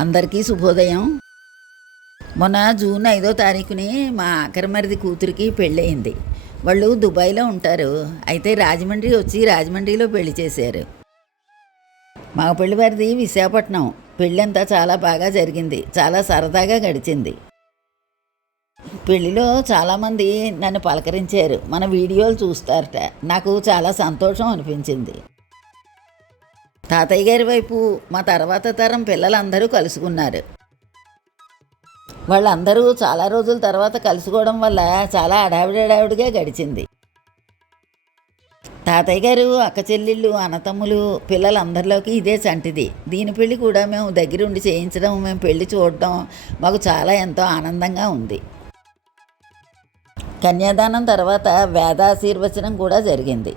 అందరికీ శుభోదయం. మొన్న జూన్ ఐదో తారీఖుని మా ఆఖరి మరిది కూతురికి పెళ్ళయింది. వాళ్ళు దుబాయ్లో ఉంటారు. అయితే రాజమండ్రి వచ్చి రాజమండ్రిలో పెళ్ళి చేశారు. మా పెళ్ళివారిది విశాఖపట్నం. పెళ్ళంతా చాలా బాగా జరిగింది. చాలా సరదాగా గడిచింది. పెళ్ళిలో చాలామంది నన్ను పలకరించారు. మన వీడియోలు చూస్తారట. నాకు చాలా సంతోషం అనిపించింది. తాతయ్య గారి వైపు మా తర్వాత తరం పిల్లలందరూ కలుసుకున్నారు. వాళ్ళందరూ చాలా రోజుల తర్వాత కలుసుకోవడం వల్ల చాలా అడావిడడావిడిగా గడిచింది. తాతయ్య గారు అక్క చెల్లెళ్ళు అన్నతమ్ములు పిల్లలందరిలోకి ఇదే చంటిది దీని పెళ్ళి కూడా మేము దగ్గరుండి చేయించడం మేము పెళ్ళి చూడడం మాకు చాలా ఎంతో ఆనందంగా ఉంది. కన్యాదానం తర్వాత వేదాశీర్వచనం కూడా జరిగింది.